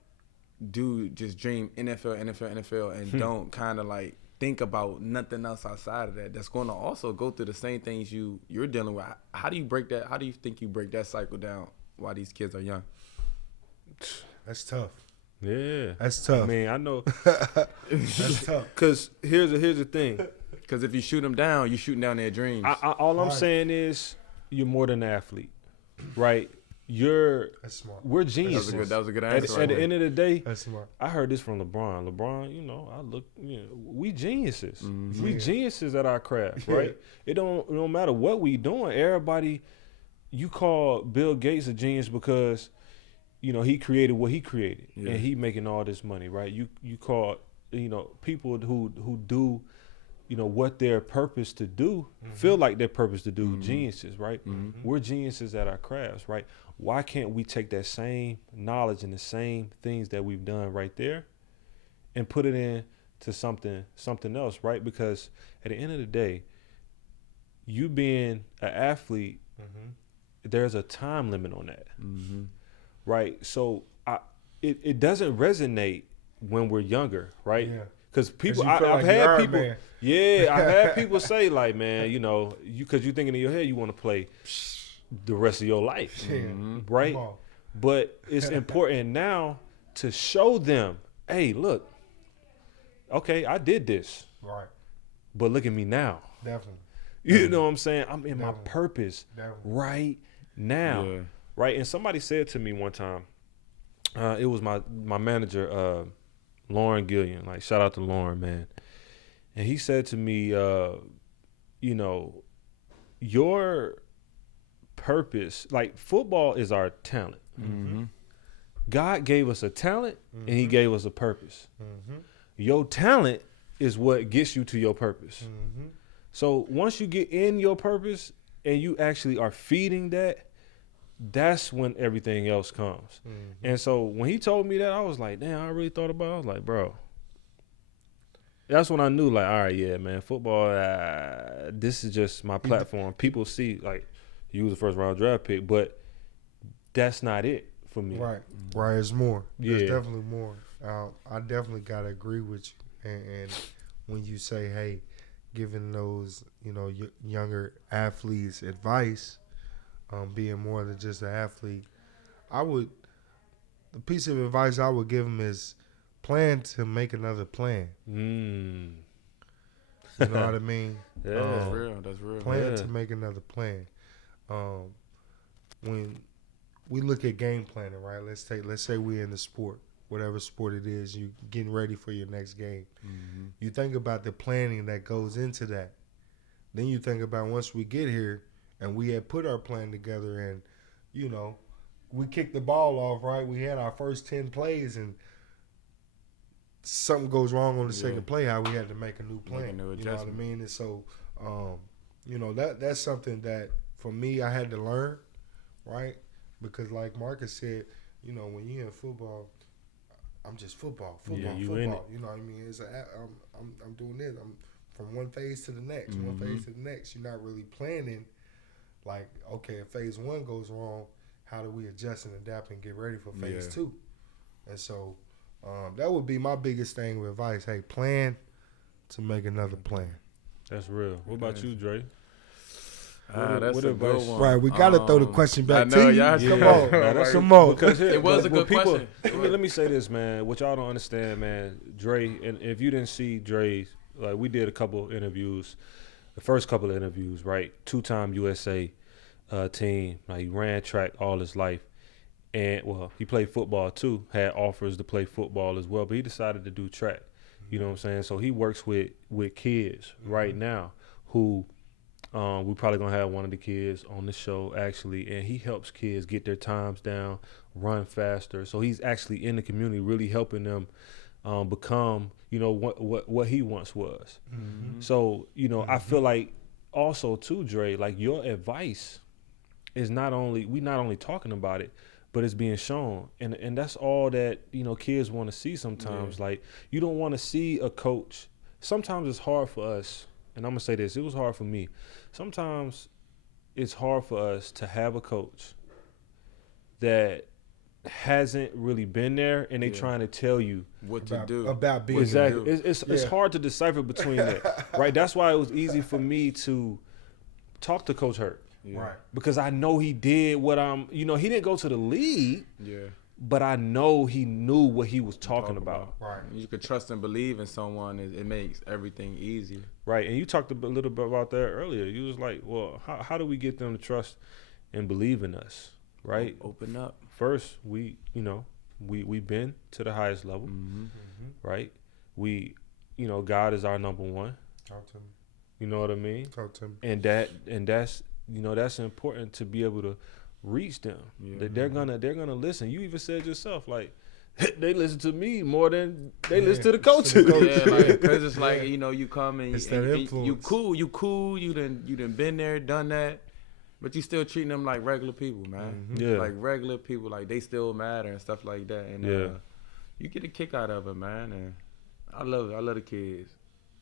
do just dream NFL, and don't kind of like think about nothing else outside of that? That's going to also go through the same things you're dealing with. How do you break that? How do you think you break that cycle down while these kids are young? That's tough. Yeah, that's tough. I mean, I know that's tough. Because here's the thing. Because if you shoot them down, you're shooting down their dreams. All I'm saying is you're more than an athlete, right? That's smart. We're geniuses. That was a good answer. At the end of the day, that's smart. I heard this from LeBron. LeBron, you know, we geniuses. We geniuses at our craft, right? It don't matter what we doing. Everybody, you call Bill Gates a genius because, you know, he created what he created, and he making all this money, right? You call, you know, people who do, you know, what their purpose to do, feel like their purpose to do, geniuses, right? We're geniuses at our crafts, right? Why can't we take that same knowledge and the same things that we've done right there and put it into something else, right? Because at the end of the day, you being an athlete, there's a time limit on that, right? So it doesn't resonate when we're younger, right? Yeah. Because people, I've had people, I've had people say like, man, you know, because you're thinking in your head you want to play the rest of your life, right? But it's important now to show them, hey, look, okay, I did this, right? But look at me now. Definitely. You know what I'm saying? I'm in my purpose right now, right? And somebody said to me one time, it was my manager, Lauren Gillian. Like, shout out to Lauren, man. And he said to me, you know, your purpose, like football is our talent. God gave us a talent and he gave us a purpose. Your talent is what gets you to your purpose. So once you get in your purpose and you actually are feeding that, that's when everything else comes. And so when he told me that, I was like, damn, I really thought about it. I was like, bro, that's when I knew, like, all right, yeah, man, football, this is just my platform. People see, like, you was the first round draft pick, but that's not it for me. Right. It's more. There's definitely more. I definitely got to agree with you. And when you say, hey, giving those, you know, younger athletes advice, being more than just an athlete, the piece of advice I would give them is plan to make another plan. You know what I mean? That's real. Plan to make another plan. when we look at game planning, right? Let's say we're in the sport, whatever sport it is, you getting ready for your next game. Mm-hmm. You think about the planning that goes into that. Then you think about once we get here and we had put our plan together and, you know, we kicked the ball off, right? We had our first 10 plays and something goes wrong on the second play, how we had to make a new plan. You know what I mean? And so, you know, that's something that for me I had to learn, right? Because like Marcus said, you know, when you're in football, I'm just football. Yeah, you football. in it. You know what I mean? It's I'm doing this. I'm from one phase to the next, one phase to the next. You're not really planning like, okay, if phase one goes wrong, how do we adjust and adapt and get ready for phase two? And so that would be my biggest thing with advice. Hey, plan to make another plan. That's real. What about you, Dre? That's a good one. Right, we got to throw the question back to you. Come on. Come on. It was a good question. Let me say this, man. What y'all don't understand, man, Dre, and if you didn't see Dre's, like we did a couple interviews, the first couple of interviews, right? 2-time USA team. Like he ran track all his life. And, well, he played football too, had offers to play football as well, but he decided to do track. You know what I'm saying? So he works with kids right now who we probably going to have one of the kids on the show, actually, and he helps kids get their times down, run faster. So he's actually in the community really helping them become, you know, what he once was. Mm-hmm. So, you know, I feel like also too, Dre, like your advice is we not only talking about it, but it's being shown. And that's all that, you know, kids want to see sometimes. Yeah. Like, you don't want to see a coach. Sometimes it's hard for us, and I'm going to say this, it was hard for me. Sometimes it's hard for us to have a coach that hasn't really been there, and they trying to tell you what to do. About being exactly. It's hard to decipher between that, right? That's why it was easy for me to talk to Coach Hurt. Yeah. Right. Because I know he did what he didn't go to the league. Yeah. But I know he knew what he was talking about. Right. You could trust and believe in someone. It makes everything easier. Right. And you talked a little bit about that earlier. You was like, well, how do we get them to trust and believe in us? Right. Open up. First, we been to the highest level. Mm-hmm. Right. We, God is our number one. Talk to me. You know what I mean? Talk to me. And that's that's important to be able to reach them. Yeah. They're gonna listen. You even said yourself, like, they listen to me more than they listen to the coaches. Yeah, like, because it's like, you come and you cool. You done been there, done that, but you still treating them like regular people, man. Mm-hmm. Yeah, like regular people, like they still matter and stuff like that. And you get a kick out of it, man. And I love it. I love the kids.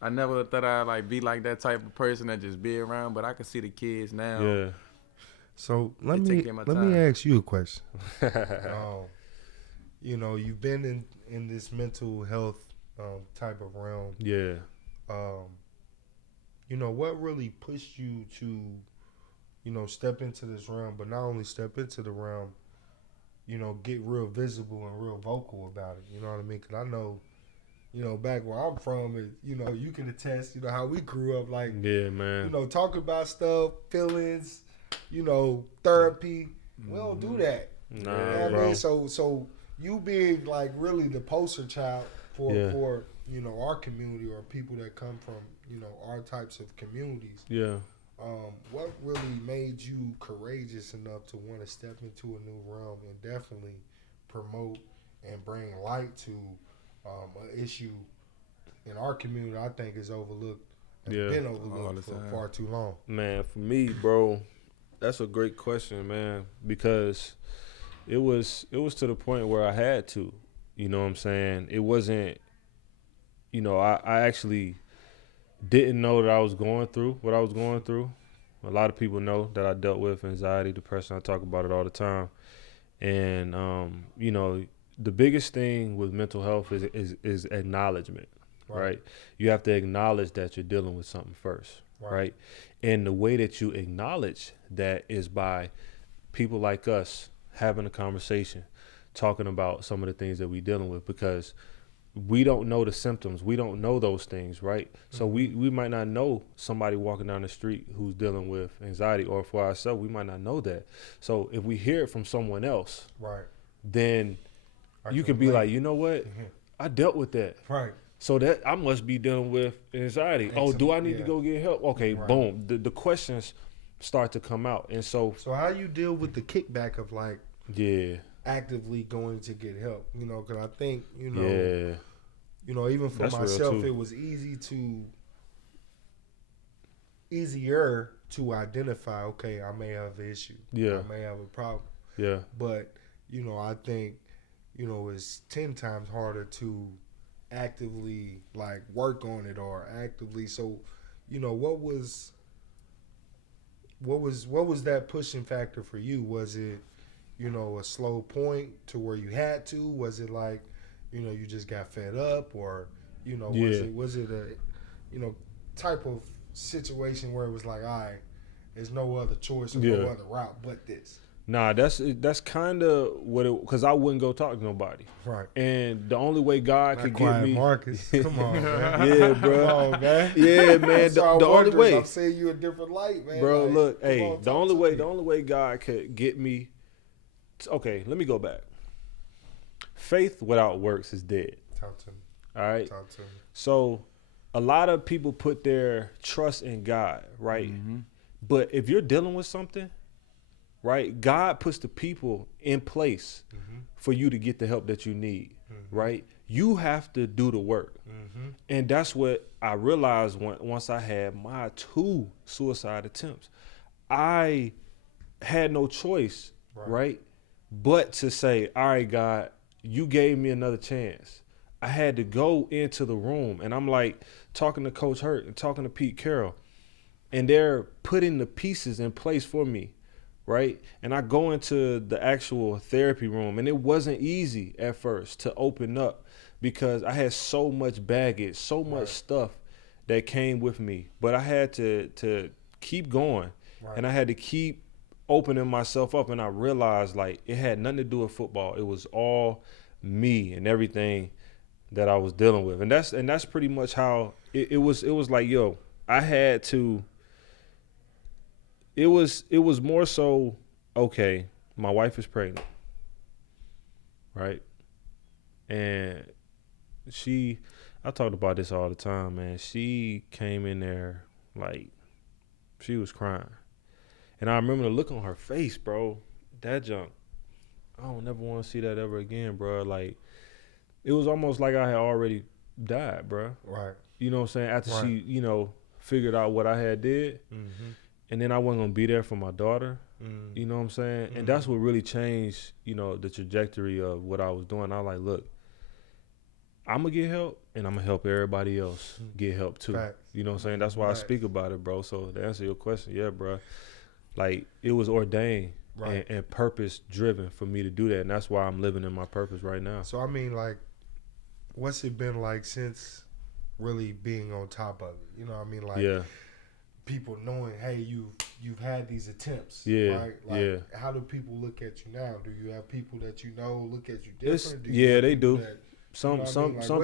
I never thought I'd be like that type of person that just be around, but I can see the kids now. Yeah. So let me ask you a question. You've been in this mental health type of realm. Yeah. What really pushed you to, step into this realm, but not only step into the realm, get real visible and real vocal about it. You know what I mean? Because I know, back where I'm from, you can attest, how we grew up, like, yeah, man. Talking about stuff, feelings, therapy. We don't do that. Nah, you know what I mean? So you being like really the poster child for our community or people that come from, our types of communities. Yeah. What really made you courageous enough to want to step into a new realm and definitely promote and bring light to an issue in our community I think is overlooked and been overlooked for far too long? Man, for me, bro, that's a great question, man, because it was to the point where I had to, you know what I'm saying? It wasn't, I actually didn't know that I was going through what I was going through. A lot of people know that I dealt with anxiety, depression. I talk about it all the time. And, the biggest thing with mental health is acknowledgement, right? You have to acknowledge that you're dealing with something first, right? And the way that you acknowledge that is by people like us having a conversation, talking about some of the things that we're dealing with, because we don't know the symptoms. We don't know those things, right? So we might not know somebody walking down the street who's dealing with anxiety, or for ourselves, we might not know that. So if we hear it from someone else, right, then you can be like, you know what? I dealt with that. Right. So that I must be dealing with anxiety. Oh, do I need to go get help? Okay, boom. The questions start to come out. And so how you deal with the kickback of like actively going to get help? You know, because I think, you know, even for myself, it was easier to identify, okay, I may have an issue. I may have a problem. But, you know, I think, you know, it's 10 times harder to actively like work on it or actively. So, you know, what was that pushing factor for you? Was it, you know, a slow point to where you had to? Was it like, you know, you just got fed up, or, you know, was it a, you know, type of situation where it was like, all right, there's no other choice or no other route but this? Nah, that's kind of what it, because I wouldn't go talk to nobody. Right. And the only way God could get me. Marcus. Come on, man. Yeah, bro. Come on, man. Yeah, man. The only way. I'm seeing you a different light, man. Bro, like, look, hey, the only way God could get me. Okay, let me go back. Faith without works is dead. Talk to me. All right. Talk to me. So, a lot of people put their trust in God, right? But if you're dealing with something, right, God puts the people in place for you to get the help that you need, right? You have to do the work. And that's what I realized once I had my 2 suicide attempts. I had no choice, right? But to say, all right, God, you gave me another chance. I had to go into the room, and I'm like talking to Coach Hurt and talking to Pete Carroll, and they're putting the pieces in place for me, right? And I go into the actual therapy room, and it wasn't easy at first to open up because I had so much baggage, so much stuff that came with me. But I had to keep going, and I had to keep opening myself up, and I realized like it had nothing to do with football. It was all me and everything that I was dealing with. And that's pretty much how it was like, yo, I had to, it was more so, okay, my wife is pregnant, right? And I talked about this all the time, man. She came in there like she was crying. And I remember the look on her face, bro. That junk, I don't never want to see that ever again, bro. Like, it was almost like I had already died, bro. Right. You know what I'm saying? After she, you know, figured out what I had did. And then I wasn't going to be there for my daughter. You know what I'm saying? And that's what really changed, you know, the trajectory of what I was doing. I was like, look, I'm going to get help, and I'm going to help everybody else get help too. Facts. You know what I'm saying? That's why I speak about it, bro. So to answer your question, yeah, bro. Like, it was ordained and purpose driven for me to do that. And that's why I'm living in my purpose right now. So, I mean, like, what's it been like since really being on top of it? You know what I mean? Like, people knowing, hey, you've had these attempts, right? Like, how do people look at you now? Do you have people that you know look at you different? They do. Some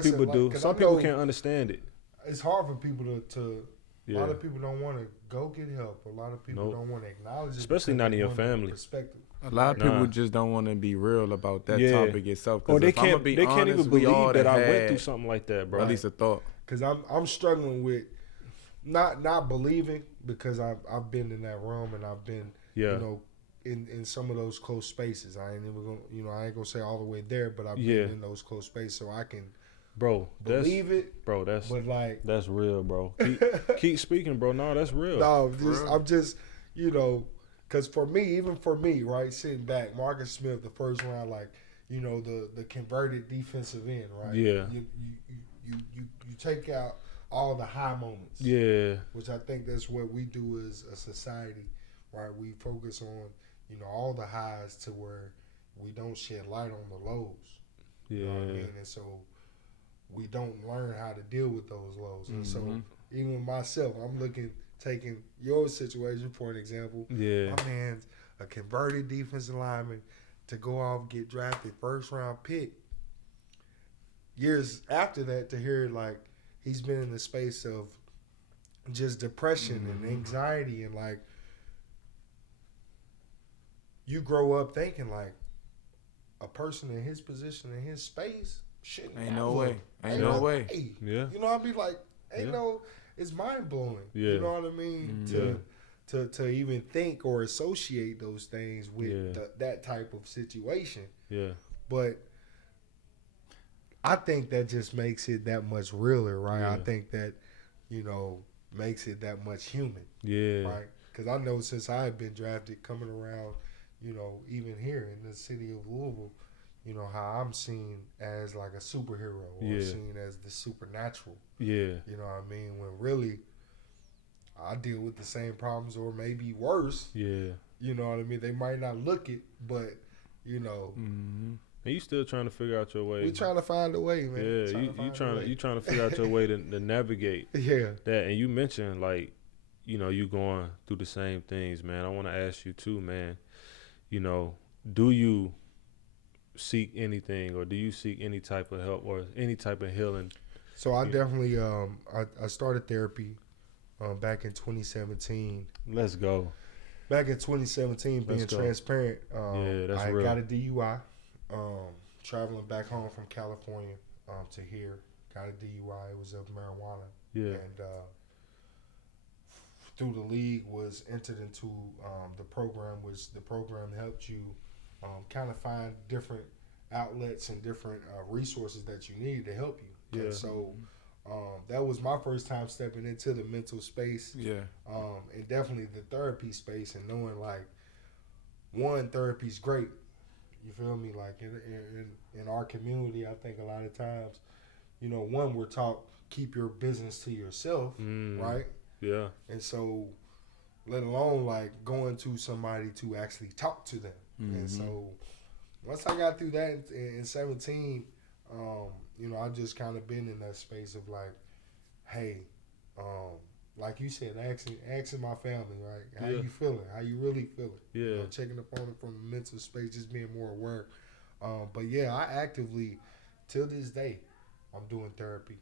people do. Some people can't understand it. It's hard for people to a lot of people don't want to go get help. A lot of people don't want to acknowledge it. Especially not in your family. A lot of people just don't want to be real about that topic itself. Or they can't even believe that I went through something like that, bro. At least a thought. Because I'm struggling with not believing, because I've been in that room and I've been you know in some of those close spaces. I ain't even gonna I ain't gonna say all the way there, but I've been in those close spaces, so I can believe it. Bro, that's real, bro. Keep speaking, bro. No, that's real. No, I'm just because for me, right, sitting back, Marcus Smith, the first round, like, you know, the converted defensive end, right? Yeah. You take out all the high moments. Yeah. Which I think that's what we do as a society, right? We focus on, you know, all the highs to where we don't shed light on the lows. Yeah. You know what I mean? And so we don't learn how to deal with those lows. And so even myself, taking your situation for an example. Yeah. My man's a converted defensive lineman to go off, get drafted, first round pick. years after that to hear like he's been in the space of just depression and anxiety, and like you grow up thinking like a person in his position, in his space, shouldn't Ain't no way. Ain't no way. Yeah. You know, I'd be like, it's mind blowing. Yeah. You know what I mean? To even think or associate those things with that type of situation. Yeah. But I think that just makes it that much realer, right? Yeah. I think that, makes it that much human. Yeah. Right? Because I know since I have been drafted coming around, even here in the city of Louisville, how I'm seen as like a superhero or seen as the supernatural. Yeah. You know what I mean? When really I deal with the same problems or maybe worse. Yeah. You know what I mean? They might not look it, but, And you still trying to figure out your way. We trying to find a way, man. Yeah, you trying to figure out your way to navigate that. And you mentioned like, you going through the same things, man. I want to ask you too, man. Do you seek anything, or do you seek any type of help or any type of healing? So I definitely I started therapy back in 2017. Let's go. Back in 2017, being transparent, I real. got a DUI. Traveling back home from California to here, got a DUI. It was of marijuana. Yeah. And through the league was entered into the program, which the program helped you kind of find different outlets and different resources that you needed to help you. Yeah. And so that was my first time stepping into the mental space. Yeah. And definitely the therapy space, and knowing like, one, therapy's great. You feel me? Like in our community, I think a lot of times, one, we're taught keep your business to yourself, right? Yeah. And so, let alone like going to somebody to actually talk to them. And so, once I got through that in 17, I just kind of been in that space of like, hey, like you said, asking my family, right? How you feeling? How you really feeling? Yeah. Checking up on it from a mental space, just being more aware. But yeah, I actively, till this day, I'm doing therapy.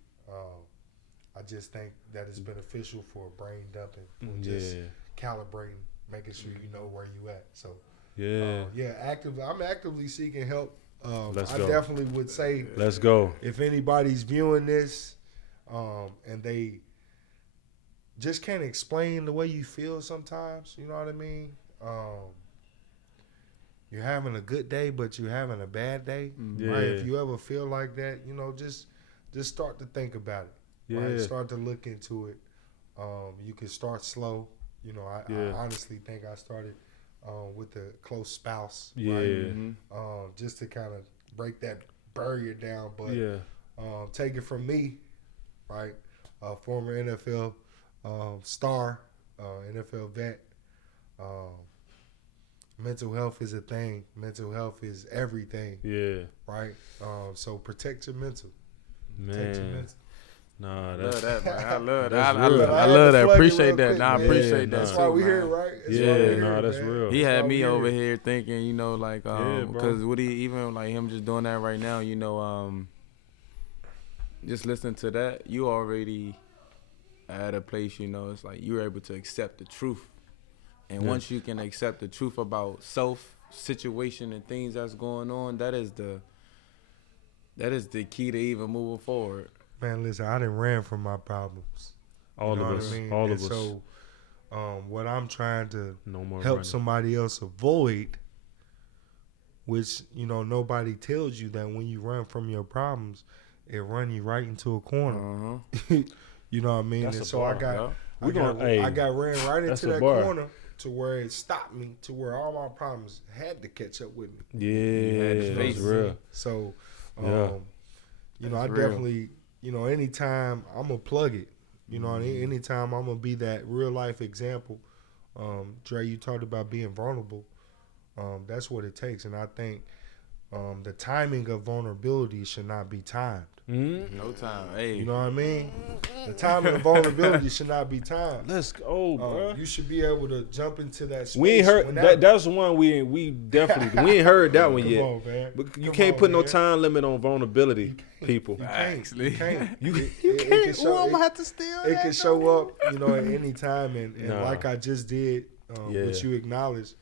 I just think that it's beneficial for brain dumping and just calibrating, making sure you know where you at. So I'm actively seeking help. I definitely would say, let's go. If anybody's viewing this, and they just can't explain the way you feel sometimes, you know what I mean? You're having a good day, but you're having a bad day. Right? If you ever feel like that, just start to think about it. Yeah. Right? Start to look into it. You can start slow. I honestly think I started with a close spouse. Yeah. Right? Just to kind of break that barrier down. But take it from me, right? Former NFL star, NFL vet. Mental health is a thing. Mental health is everything. Yeah. Right? So protect your mental. Man. Protect your mental. Nah, love that, man. I love that. That's I real. love that. Quick, Appreciate that. man. Nah, I appreciate that. That's too, why we man. here, right? That's real. He had me over here. here thinking, like, because what he even like him just doing that right now, just listening to that, you already at a place, it's like you're able to accept the truth, and once you can accept the truth about self, situation, and things that's going on, that is the key to even moving forward. Man, listen, I done ran from my problems. All of us. What I mean? All and of us. So, what I'm trying to help running. somebody else avoid, which, nobody tells you that when you run from your problems, it run you right into a corner. You know what I mean? That's and a so bar, I got ran right into that corner to where it stopped me, to where all my problems had to catch up with me. Yeah, that's real. So, That's I real. Definitely, anytime I'm going to plug it, anytime I'm going to be that real life example. Dre, you talked about being vulnerable. That's what it takes. And I think the timing of vulnerability should not be timed. No time. Hey, you know what I mean? The timing of vulnerability should not be timed. Let's go, bro. You should be able to jump into that space. We ain't heard that. That's the one we definitely we ain't heard that one yet. On, man. But you can't put no time limit on vulnerability, people. You can't. You can't. You can't. I'm gonna have to steal. It can show up, you know, at any time, and like I just did, which you acknowledged,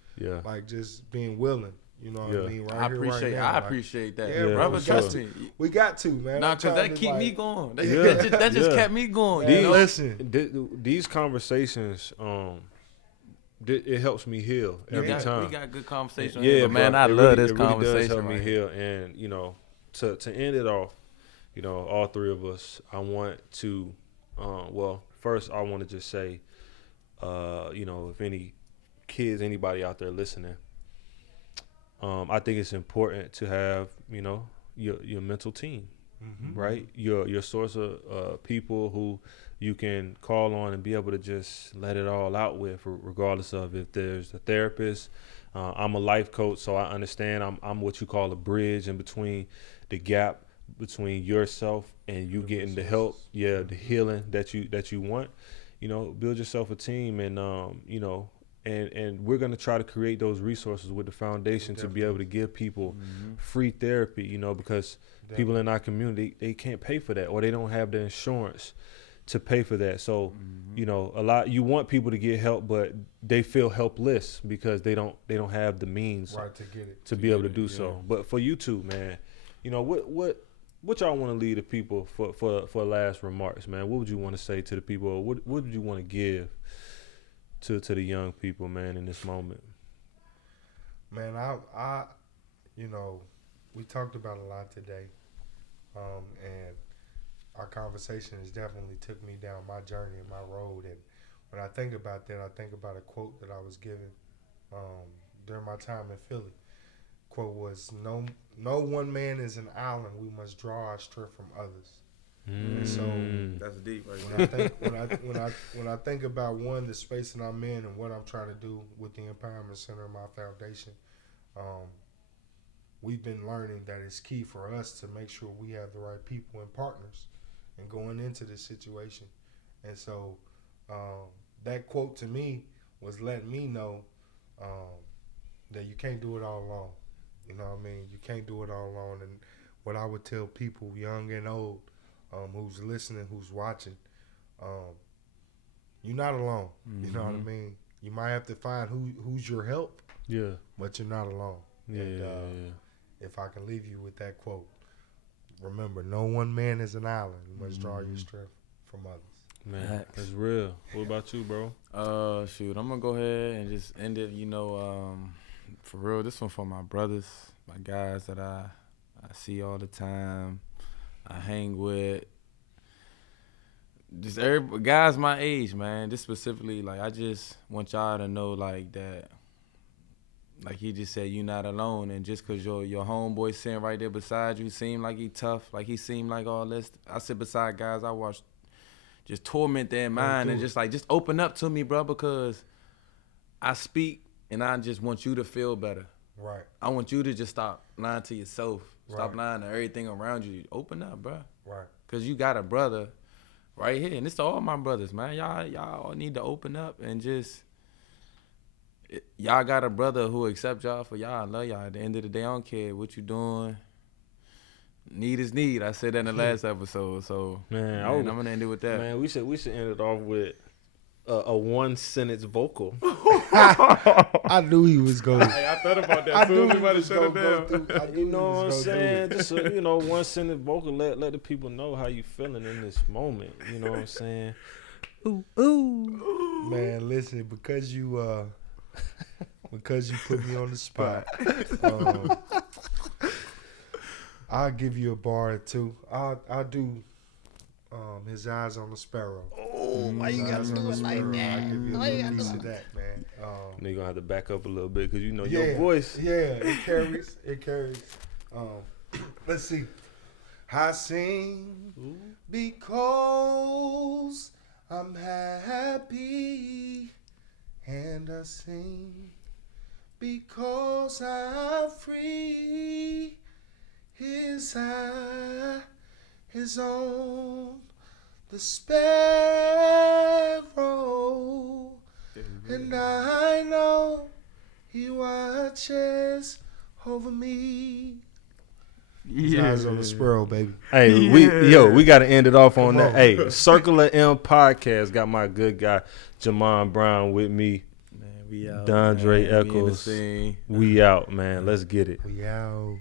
like just being willing. You know what I mean? Right I appreciate that. Yeah, brother, got to. We got to, man. Nah, because that keep me going. That just kept me going. Listen, these conversations, it helps me heal every time. We got good conversations. Yeah, but man, I love this conversation. It really does help me heal, and you know, to end it off, you know, all three of us, I want to, well, first I want to just say, you know, if any kids, anybody out there listening. I think it's important to have, you know, your mental team, right? Your source of people who you can call on and be able to just let it all out with, regardless of if there's a therapist. I'm a life coach, so I understand. I'm what you call a bridge in between the gap between yourself and you getting the help, the healing that you want. You know, build yourself a team, and you know. And we're going to try to create those resources with the foundation to be able to give people free therapy, you know, because people in our community, they can't pay for that, or they don't have the insurance to pay for that. So, you know, you want people to get help, but they feel helpless because they don't have the means to be able to do so. But for you two, man, you know, what y'all want to leave the people for last remarks, man? What would you want to say to the people? Or what would you want to give to the young people, man, in this moment? Man, I you know, we talked about a lot today, and our conversation has definitely took me down my journey and my road. And when I think about that, I think about a quote that I was given during my time in Philly. Quote was, "No one man is an island. We must draw our strength from others." And so that's deep. Right? When I think about the space that I'm in and what I'm trying to do with the Empowerment Center and my foundation, we've been learning that it's key for us to make sure we have the right people and partners and going into this situation. And so that quote to me was letting me know that you can't do it all alone. You know what I mean? You can't do it all alone. And what I would tell people, young and old, who's listening, who's watching, you're not alone. You know what I mean? You might have to find who's your help. Yeah. But you're not alone. Yeah. And if I can leave you with that quote, remember, no one man is an island. You must draw your strength from others. Man, that's real. What about you, bro? Shoot, I'm gonna go ahead and just end it. You know, for real, this one for my brothers, my guys that I see all the time. I hang with just guys my age, man. Just specifically, like, I just want y'all to know, like, that, like he just said, you're not alone. And just because your homeboy sitting right there beside you seem like he tough, like he seem like all this. I sit beside guys I watch just torment their mind and just open up to me, bro, because I speak and I just want you to feel better. Right. I want you to just stop lying to yourself. Stop lying to everything around you. Open up, bro. Right. Because you got a brother right here. And it's to all my brothers, man. Y'all all need to open up and just, y'all got a brother who accept y'all for y'all. Love y'all. At the end of the day, I don't care what you doing. Need is need. I said that in the last episode. So, man, I'm going to end it with that. Man, we should end it off with a one-sentence vocal. I knew he was going. Hey, I thought about that. I knew he was going to shut it down. You know what I'm saying? Just a, one-sentence vocal. Let the people know how you feeling in this moment. You know what I'm saying? Ooh. Man, listen, because you put me on the spot, I'll give you a bar or two. I'll do His Eyes on the Sparrow. Oh, why you gotta do it like that? I'll give you a little piece of that, man. Now you're gonna have to back up a little bit because your voice. Yeah, it carries. Let's see. I sing because I'm happy, and I sing because I'm free. is on the sparrow, and I know He watches over me. His eyes on the sparrow, baby. Hey, we got to end it off on that. Hey, Circular M podcast got my good guy Jamon Brown with me. Man, we out. Dondre man. Eccles. We out, man. Let's get it. We out.